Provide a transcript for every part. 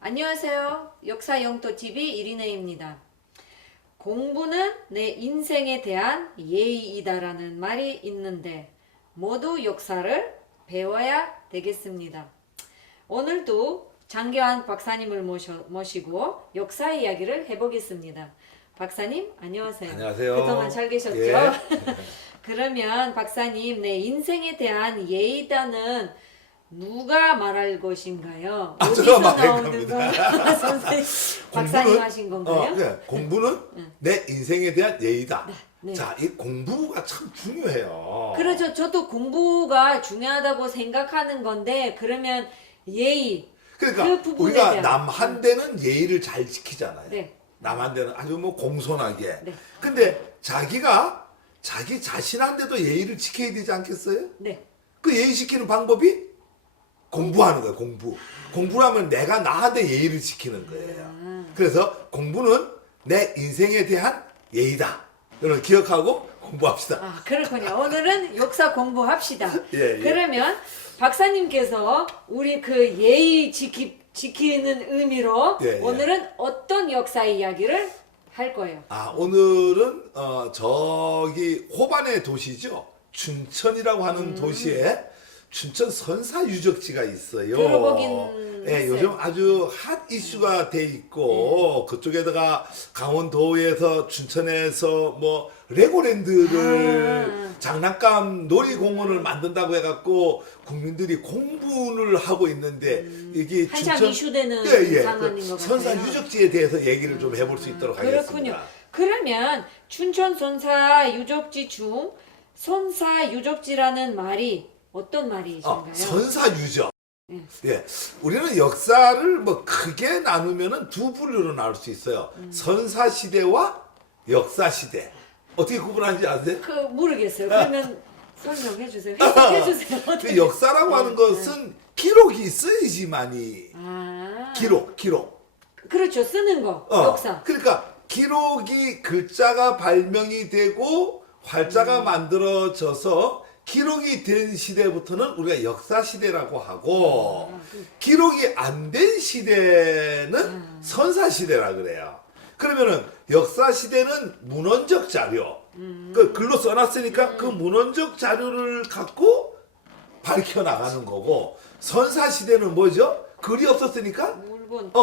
안녕하세요. 역사 영토TV 이리네입니다. 공부는 내 인생에 대한 예의이다라는 말이 있는데 모두 역사를 배워야 되겠습니다. 오늘도 장교환 박사님을 모시고 역사 이야기를 해보겠습니다. 박사님 안녕하세요. 안녕하세요. 그동안 잘 계셨죠? 예. 그러면 박사님 내 인생에 대한 예의다는 누가 말할 것인가요? 제가 말할 나오는 겁니다. 선생님, 박사님 하신 건가요? 네, 공부는 내 인생에 대한 예의다. 네. 자, 이 공부가 참 중요해요. 그렇죠. 저도 공부가 중요하다고 생각하는 건데 그러면 예의 그러니까 그 부분에 우리가 대한 남한테는 예의를 잘 지키잖아요. 네. 남한테는 아주 뭐 공손하게. 네. 근데 자기가 자기 자신한테도 예의를 지켜야 되지 않겠어요? 네. 그 예의 지키는 방법이 공부하는 거예요. 공부라면 내가 나한테 예의를 지키는 거예요. 그래서 공부는 내 인생에 대한 예의다. 여러분 기억하고 공부합시다. 아, 그렇군요. 오늘은 역사 공부합시다. 예. 그러면 박사님께서 우리 그 예의 지키는 의미로 예. 오늘은 어떤 역사 이야기를 할 거예요? 오늘은 저기 호반의 도시죠. 춘천이라고 하는 도시에 춘천 선사 유적지가 있어요. 들어보긴 예, 했어요. 요즘 아주 핫 이슈가 돼 있고 그쪽에다가 강원도에서 춘천에서 뭐 레고랜드를 장난감 놀이공원을 만든다고 해갖고 국민들이 공분을 하고 있는데 이게 한참 이슈되는 상황인 것 같아요. 선사 유적지에 대해서 얘기를 좀 해볼 수 있도록 그렇군요. 하겠습니다. 그러면 춘천 선사 유적지 중 선사 유적지라는 말이 어떤 말이신가요? 선사 유적. 예, 우리는 역사를 뭐 크게 나누면은 두 분류로 나눌 수 있어요. 선사 시대와 역사 시대. 어떻게 구분하는지 아세요? 그 모르겠어요. 그러면 설명해 주세요. 해석해 주세요. 그 역사라고 하는 것은 기록이 있어야지만이 기록. 그렇죠. 쓰는 거. 역사. 그러니까 기록이 글자가 발명이 되고 활자가 만들어져서 기록이 된 시대부터는 우리가 역사 시대라고 하고 기록이 안 된 시대는 선사 시대라 그래요. 그러면은 역사 시대는 문헌적 자료, 그 글로 써놨으니까 그 문헌적 자료를 갖고 밝혀 나가는 거고 선사 시대는 뭐죠? 글이 없었으니까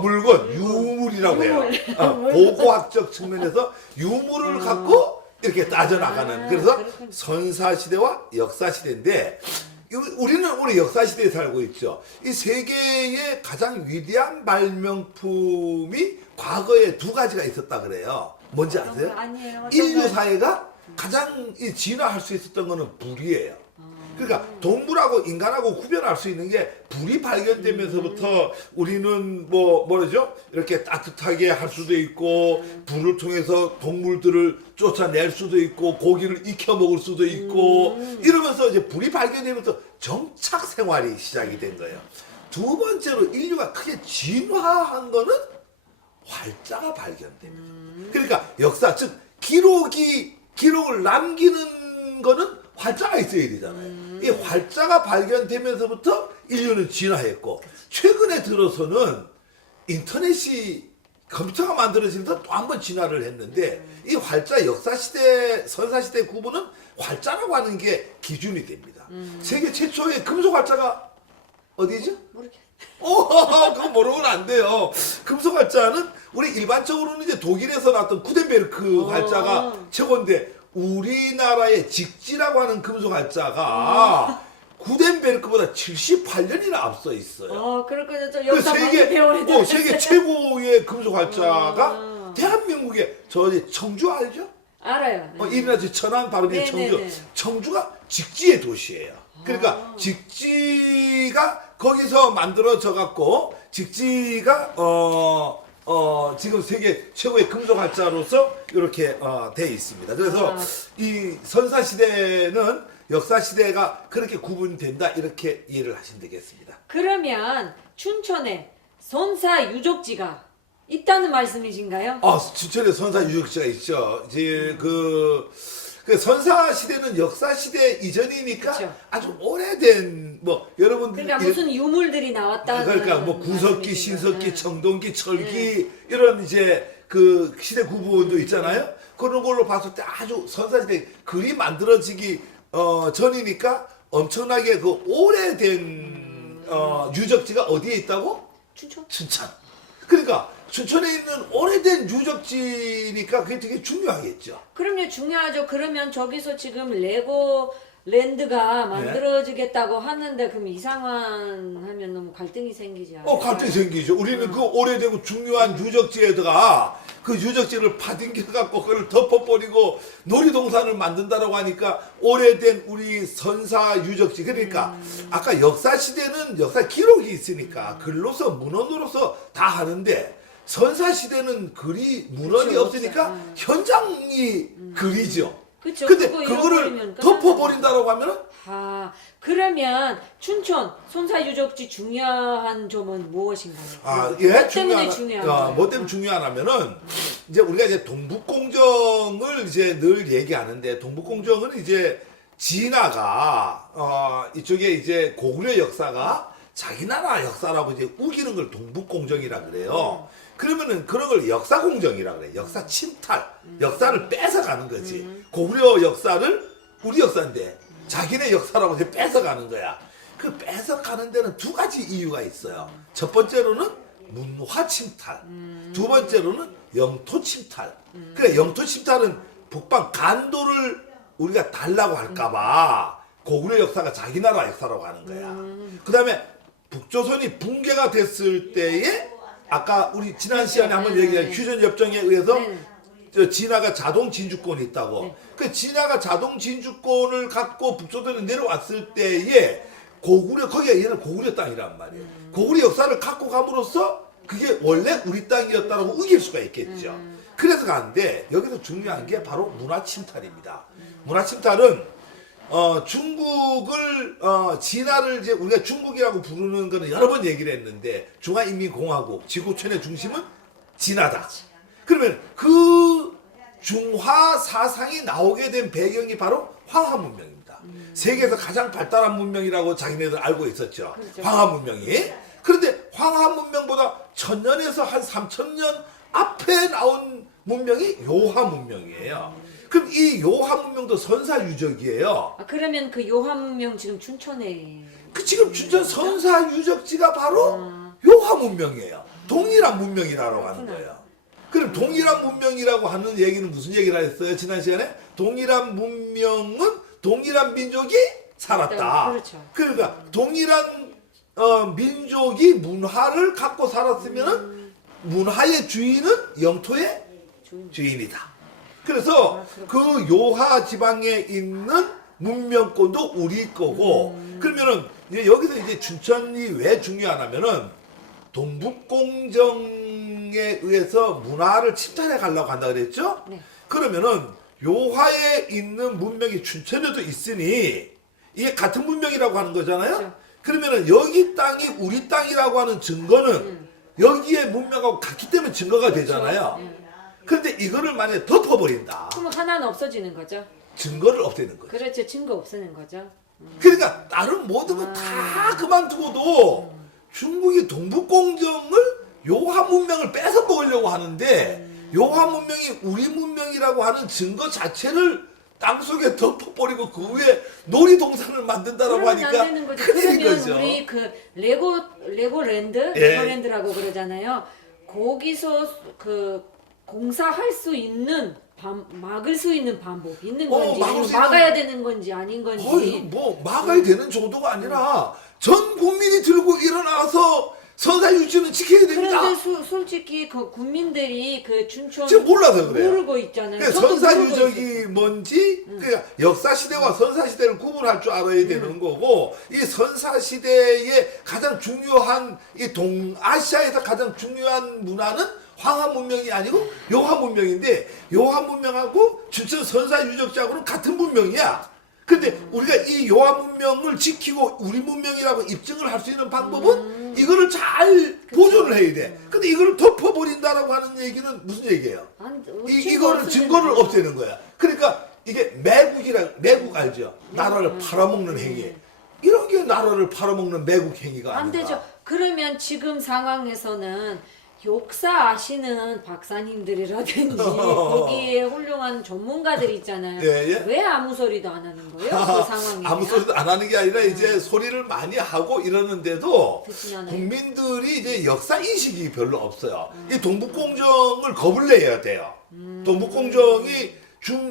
물건 유물이라고 해요. 고고학적 측면에서 유물을 갖고 이렇게 따져나가는. 그래서 그렇군요. 선사시대와 역사시대인데 우리는 우리 역사시대에 살고 있죠. 이 세계의 가장 위대한 발명품이 과거에 두 가지가 있었다 그래요. 뭔지 아세요? 아니에요. 인류 사회가 가장 진화할 수 있었던 거는 불이에요. 그러니까 동물하고 인간하고 구별할 수 있는 게 불이 발견되면서부터 우리는 뭐라죠? 이렇게 따뜻하게 할 수도 있고 불을 통해서 동물들을 쫓아낼 수도 있고 고기를 익혀 먹을 수도 있고 이러면서 이제 불이 발견되면서 정착 생활이 시작이 된 거예요. 두 번째로 인류가 크게 진화한 거는 활자가 발견됩니다. 그러니까 역사 즉 기록을 남기는 거는 활자가 있어야 되잖아요. 이 활자가 발견되면서부터 인류는 진화했고 최근에 들어서는 인터넷이 컴퓨터가 만들어지면서 또 한 번 진화를 했는데 이 활자 역사시대 선사시대 구분은 활자라고 하는 게 기준이 됩니다. 세계 최초의 금속 활자가 어디죠? 모르겠어요. 그거 모르면 안 돼요. 금속 활자는 우리 일반적으로는 이제 독일에서 나왔던 구텐베르크 활자가 최고인데 우리나라의 직지라고 하는 금속 활자가 구텐베르크보다 78년이나 앞서 있어요. 그렇군요. 저 역사 많이 배워야 돼요. 세계 최고의 금속 활자가 대한민국의 청주 알죠? 알아요. 이리나 천안 바로 뒤에 청주. 네네네. 청주가 직지의 도시예요. 그러니까 직지가 거기서 만들어져 갖고 직지가 지금 세계 최고의 금속 활자로서 이렇게 돼 있습니다. 그래서 이 선사 시대는 역사 시대가 그렇게 구분된다 이렇게 이해를 하시면 되겠습니다. 그러면 춘천에 선사 유적지가 있다는 말씀이신가요? 춘천에 선사 유적지가 있죠. 이제 그 선사 시대는 역사 시대 이전이니까 그쵸. 아주 오래된 뭐 여러분들 그러니까 무슨 유물들이 나왔다. 그러니까 뭐 구석기, 신석기, 네. 청동기, 철기 이런 이제 그 시대 구분도 있잖아요. 그런 걸로 봤을 때 아주 선사 시대 글이 만들어지기 전이니까 엄청나게 그 오래된 유적지가 어디에 있다고? 춘천? 춘천. 그러니까 춘천에 있는 오래된 유적지니까 그게 되게 중요하겠죠. 그럼요, 중요하죠. 그러면 저기서 지금 레고 랜드가 만들어지겠다고 하는데 그럼 이상한 하면 너무 갈등이 생기지 않아요? 갈등이 생기죠. 우리는 그 오래되고 중요한 유적지에다가 그 유적지를 파딩겨갖고 그걸 덮어버리고 놀이동산을 만든다라고 하니까 오래된 우리 선사 유적지. 그러니까 아까 역사시대는 역사 기록이 있으니까 글로서 문헌으로서 다 하는데 선사시대는 글이 문헌이 그쵸, 없으니까 없어요. 현장이 글이죠. 그쵸. 근데 그거 그거를 잃어버리면 덮어버린다라고 하면은 아, 그러면 춘천 선사유적지 중요한 점은 무엇인가요? 뭐 때문에 중요한 뭐 때문에 중요하냐면은 이제 우리가 이제 동북공정을 이제 늘 얘기하는데 동북공정은 이제 진화가 이쪽에 이제 고구려 역사가 자기 나라 역사라고 이제 우기는 걸 동북공정이라 그래요. 그러면은 그런 걸 역사공정이라 그래. 역사 침탈, 역사를 뺏어가는 거지. 고구려 역사를 우리 역사인데 자기네 역사라고 이제 뺏어가는 거야. 그 뺏어가는 데는 두 가지 이유가 있어요. 첫 번째로는 문화 침탈, 두 번째로는 영토 침탈. 그래 영토 침탈은 북방 간도를 우리가 달라고 할까봐 고구려 역사가 자기 나라 역사라고 하는 거야. 그 다음에 북조선이 붕괴가 됐을 때에 아까 우리 지난 시간에 한번 얘기한 휴전 협정에 의해서 저 진화가 자동 진주권이 있다고. 그 진화가 자동 진주권을 갖고 북조선에 내려왔을 때에 고구려 거기가 얘는 고구려 땅이란 말이에요. 고구려 역사를 갖고 감으로써 그게 원래 우리 땅이었다라고 우길 수가 있겠죠. 그래서 가는데 여기서 중요한 게 바로 문화 침탈입니다. 문화 침탈은 중국을 진화를 이제 우리가 중국이라고 부르는 거는 여러 번 얘기를 했는데 중화인민공화국 지구촌의 중심은 진화다. 그러면 그 중화 사상이 나오게 된 배경이 바로 황하 문명입니다. 세계에서 가장 발달한 문명이라고 자기네들 알고 있었죠. 그렇죠. 황하 문명이. 그런데 황하 문명보다 1000년에서 한 3000년 앞에 나온 문명이 요하 문명이에요. 그럼 이 요하 문명도 선사 유적이에요. 아, 그러면 그 요한문명 지금 춘천에 그 지금 춘천 선사 유적지가 바로 요하 문명이에요. 동일한 문명이라고 하는 거예요. 그럼 동일한 문명이라고 하는 얘기는 무슨 얘기를 했어요? 지난 시간에 동일한 문명은 동일한 민족이 살았다. 그렇죠. 그러니까 동일한 민족이 문화를 갖고 살았으면은 문화의 주인은 영토의 주인이다. 그래서 그 요하 지방에 있는 문명권도 우리 거고 그러면은 이제 여기서 이제 춘천이 왜 중요하냐면은 동북공정에 의해서 문화를 침탈해 가려고 한다 그랬죠? 네. 그러면은 요하에 있는 문명이 춘천에도 있으니 이게 같은 문명이라고 하는 거잖아요? 그렇죠. 그러면은 여기 땅이 우리 땅이라고 하는 증거는 여기에 문명하고 같기 때문에 증거가 되잖아요. 그런데 이거를 만약에 덮어버린다. 그럼 하나는 없어지는 거죠. 증거를 없애는 거죠. 그렇죠. 증거 없애는 거죠. 그러니까 다른 모든 거 다 그만두고도 중국이 동북공정을 요하 문명을 뺏어 먹으려고 하는데 요하 문명이 우리 문명이라고 하는 증거 자체를 땅속에 덮어버리고 그 위에 놀이동산을 만든다라고 그러면 하니까 안 되는 거죠. 큰일인 그러면 거죠. 우리 그 레고랜드, 예. 레고랜드라고 그러잖아요. 거기서 그 공사할 수 있는 막을 수 있는 방법 있는 건지 막을 수 있는- 막아야 되는 건지 아닌 건지. 뭐 막아야 되는 정도가 아니라 전 국민이 들고 일어나서 선사 유지는 지켜야 됩니다. 그런데 솔직히 그 국민들이 그 춘천 지금 몰라서 그래요. 모르고 있잖아요. 그러니까 저도 선사 모르고 유적이 있어요. 뭔지 그러니까 역사 시대와 선사 시대를 구분할 줄 알아야 되는 거고 이 선사 시대의 가장 중요한 이 동아시아에서 가장 중요한 문화는 황하 문명이 아니고 요하 문명인데 요하 문명하고 춘천 선사 유적지하고는 같은 문명이야. 근데 우리가 이 요하 문명을 지키고 우리 문명이라고 입증을 할 수 있는 방법은 이거를 잘 보존을 해야 돼. 근데 이거를 덮어버린다라고 하는 얘기는 무슨 얘기예요? 이거를 증거를 없애는 거야. 그러니까 이게 매국 알죠? 나라를 팔아먹는 행위. 이런 게 나라를 팔아먹는 매국 행위가 안 아닌가. 되죠. 그러면 지금 상황에서는 역사 아시는 박사님들이라든지 거기에 훌륭한 전문가들 있잖아요. 예, 예. 왜 아무 소리도 안 하는 거예요? 그 상황이면. 아무 소리도 안 하는 게 아니라 이제 소리를 많이 하고 이러는데도 듣진 않아요. 국민들이 이제 역사 인식이 별로 없어요. 이 동북공정을 겁을 내야 돼요. 동북공정이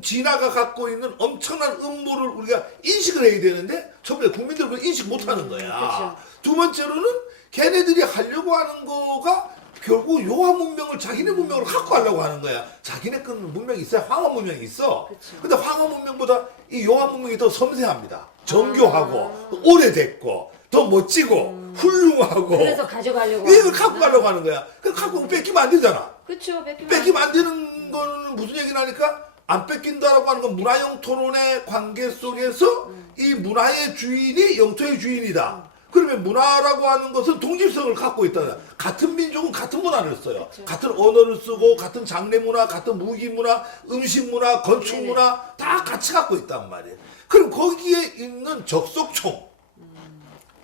진화가 갖고 있는 엄청난 음모를 우리가 인식을 해야 되는데 처음에 국민들은 그걸 인식 못하는 거야. 그쵸. 두 번째로는 걔네들이 하려고 하는 거가 결국 요하 문명을 자기네 문명을 갖고 하려고 하는 거야. 자기네 건 문명이 있어요. 황하 문명이 있어. 그쵸. 근데 황하 문명보다 이 요하 문명이 더 섬세합니다. 정교하고 오래됐고 더 멋지고 훌륭하고 그래서 가져가려고 이걸 하는구나. 갖고 가려고 하는 거야. 그 갖고 뺏기면 안 되잖아. 그쵸. 뺏기면 안 되는 거는 무슨 얘기를 하니까 안 뺏긴다라고 하는 건 문화영 토론의 관계 속에서 이 문화의 주인이 영토의 주인이다. 그러면 문화라고 하는 것은 동질성을 갖고 있다. 같은 민족은 같은 문화를 써요. 그쵸. 같은 언어를 쓰고 같은 장례 문화, 같은 무기 문화, 음식 문화, 건축 네네. 문화 다 같이 갖고 있단 말이에요. 그럼 거기에 있는 적석총,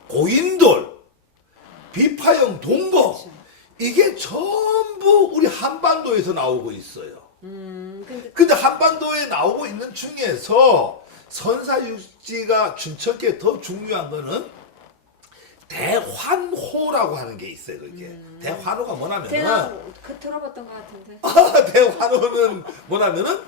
고인돌, 비파형 동거 그쵸. 이게 전부 우리 한반도에서 나오고 있어요. 근데 근데 한반도에 나오고 있는 중에서 선사육지가 춘천께 더 중요한 거는 대환호라고 하는 게 있어요. 그게 대환호가 뭐냐면은 제가 그 들어봤던 것 같은데. 대환호는 뭐냐면은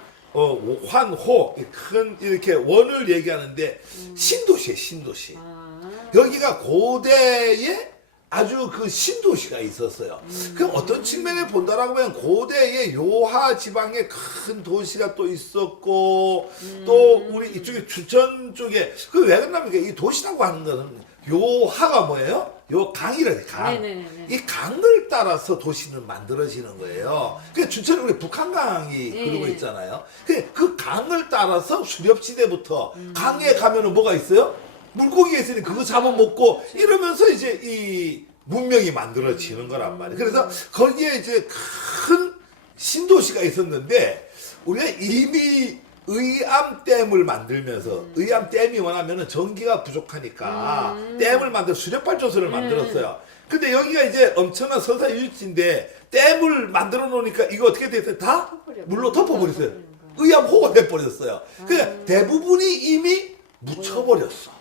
환호 큰 이렇게 원을 얘기하는데 신도시예요. 신도시. 아, 여기가 고대에 아주 그 신도시가 있었어요. 그럼 어떤 측면에 본다라고 하면 고대에 요하 지방에 큰 도시가 또 있었고 또 우리 이쪽에 춘천 쪽에 그 왜 그러냐면 이 도시라고 하는 거는 요하가 뭐예요? 요 강이래 강. 네네네. 이 강을 따라서 도시는 만들어지는 거예요. 그 춘천에 우리 북한강이 네. 흐르고 있잖아요. 그 강을 따라서 수렵시대부터 강에 가면은 뭐가 있어요? 물고기가 있으니 그거 잡아먹고 이러면서 이제 이 문명이 만들어지는 거란 말이에요. 그래서 거기에 이제 큰 신도시가 있었는데 우리가 이미 의암댐을 만들면서 의암댐이 뭐냐면은 전기가 부족하니까 댐을 만들어 수력발전소를 만들었어요. 근데 여기가 이제 엄청난 선사유지인데 댐을 만들어 놓으니까 이거 어떻게 됐어요? 다 물로 덮어버렸어요. 의암호가 돼버렸어요. 그러니까 대부분이 이미 묻혀버렸어.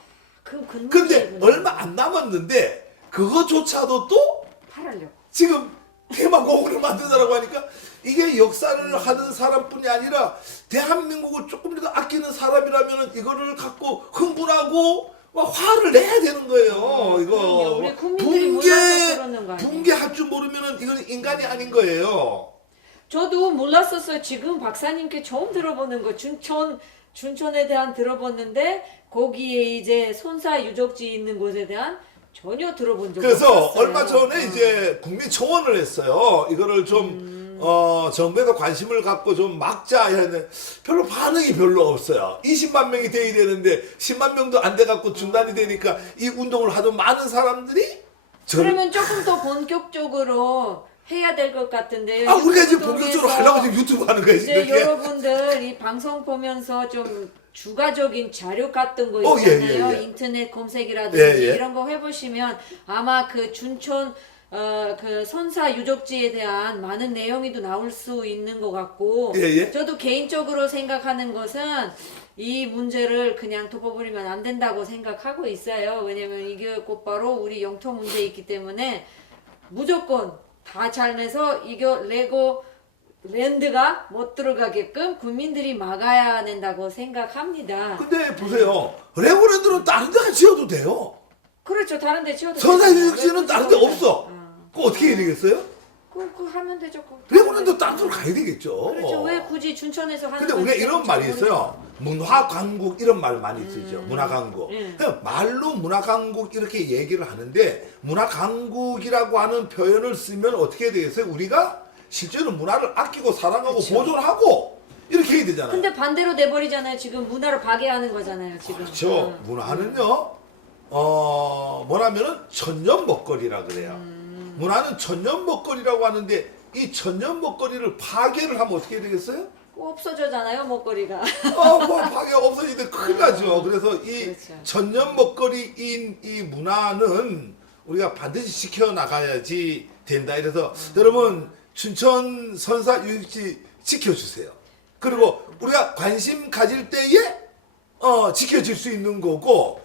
근데 얼마 안 남았는데 그거조차도 또 팔으려고. 지금 대마공을 만든다라고 하니까 이게 역사를 하는 사람뿐이 아니라 대한민국을 조금이라도 아끼는 사람이라면 이거를 갖고 흥분하고 막 화를 내야 되는 거예요. 이거 우리 국민들이 몰라서 그러는 거 아니에요? 붕괴할 줄 모르면 이건 인간이 아닌 거예요. 저도 몰랐었어요. 지금 박사님께 처음 들어보는 거. 춘천에 대한 들어봤는데 거기에 이제 손사 유적지 있는 곳에 대한 전혀 들어본 적 그래서 없었어요. 얼마 전에 이제 국민청원을 했어요. 이거를 좀 정부에서 관심을 갖고 좀 막자 했는데 별로 반응이 별로 없어요. 20만 명이 돼야 되는데 10만 명도 안 돼 갖고 중단이 되니까 이 운동을 하던 많은 사람들이 그러면 조금 더 본격적으로 해야 될 것 같은데. 우리가 지금 본격적으로 하려고 지금 유튜브 하는 거예요. 이제 지금. 여러분들 이 방송 보면서 좀 주가적인 자료 같은 거 예, 있잖아요. 예. 인터넷 검색이라든지 예, 예. 이런 거 해보시면 아마 그 춘천 그 선사 유적지에 대한 많은 내용이 또 나올 수 있는 것 같고, 예, 예. 저도 개인적으로 생각하는 것은 이 문제를 그냥 덮어버리면 안 된다고 생각하고 있어요. 왜냐면 이게 곧바로 우리 영토 문제이기 때문에 무조건 다 잘 내서 이거 레고 랜드가 못 들어가게끔 국민들이 막아야 된다고 생각합니다. 근데 보세요. 레고랜드는 다른 데가 지어도 돼요. 그렇죠. 다른 데 지어도 선사유적지는 다른 데 레고 없어. 그거 어떻게 해야 되겠어요? 그 하면 되죠. 레고랜드 다른 데로 가야 되겠죠. 그렇죠. 왜 굳이 춘천에서 하는 근데 우리가 이런 말이 있어요. 문화강국 이런 말 많이 쓰죠. 문화강국. 그냥 말로 문화강국 이렇게 얘기를 하는데 문화강국이라고 하는 표현을 쓰면 어떻게 되겠어요? 우리가 실제로 문화를 아끼고 사랑하고 그쵸. 보존하고 이렇게 해야 되잖아요. 근데 반대로 돼버리잖아요. 지금 문화를 파괴하는 거잖아요. 지금. 그렇죠. 문화는요. 뭐라면은 천년 먹거리라 그래요. 문화는 천년 먹거리라고 하는데 이 천년 먹거리를 파괴를 하면 어떻게 되겠어요? 없어져잖아요 먹거리가. 뭐 방에 없어지는데 큰일 나죠. 그래서 이 그렇죠. 천년 먹거리인 이 문화는 우리가 반드시 지켜나가야지 된다. 이래서 여러분 춘천 선사 유적지 지켜주세요. 그리고 우리가 관심 가질 때에 지켜질 수 있는 거고,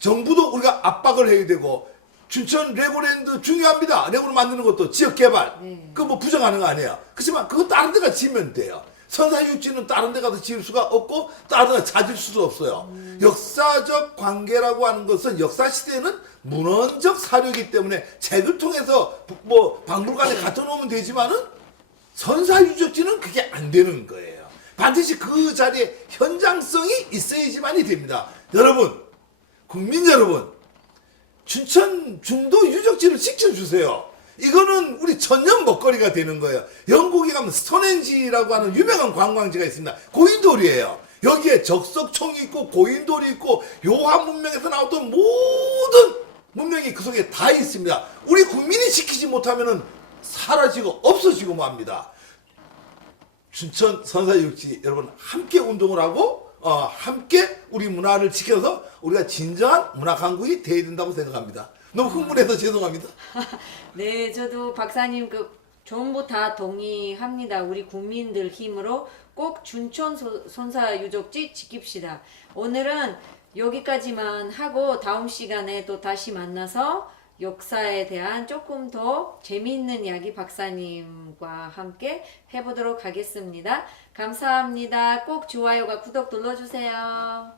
정부도 우리가 압박을 해야 되고, 춘천 레고랜드 중요합니다. 레고를 만드는 것도 지역 개발. 네. 그거 뭐 부정하는 거 아니에요. 그렇지만 그거 다른 데가 지으면 돼요. 선사유지는 다른 데 가서 지을 수가 없고 다른 데 찾을 수도 없어요. 역사적 관계라고 하는 것은 역사 시대에는 문헌적 사료이기 때문에 책을 통해서 뭐 박물관에 갖다 놓으면 되지만은 선사유적지는 그게 안 되는 거예요. 반드시 그 자리에 현장성이 있어야지만이 됩니다. 여러분, 국민 여러분, 춘천 중도 유적지를 지켜주세요. 이거는 우리 천년 먹거리가 되는 거예요. 영국에 가면 스톤헨지라고 하는 유명한 관광지가 있습니다. 고인돌이에요. 여기에 적석총이 있고 고인돌이 있고 요한 문명에서 나왔던 모든 문명이 그 속에 다 있습니다. 우리 국민이 지키지 못하면은 사라지고 없어지고 맙니다. 춘천 선사유적지 여러분 함께 운동을 하고 함께 우리 문화를 지켜서 우리가 진정한 문화 강국이 되어야 된다고 생각합니다. 너무 흥분해서 죄송합니다. 네, 저도 박사님 전부 다 동의합니다. 우리 국민들 힘으로 꼭 춘천 선사 유적지 지킵시다. 오늘은 여기까지만 하고 다음 시간에 또 다시 만나서 역사에 대한 조금 더 재미있는 이야기 박사님과 함께 해보도록 하겠습니다. 감사합니다. 꼭 좋아요와 구독 눌러주세요.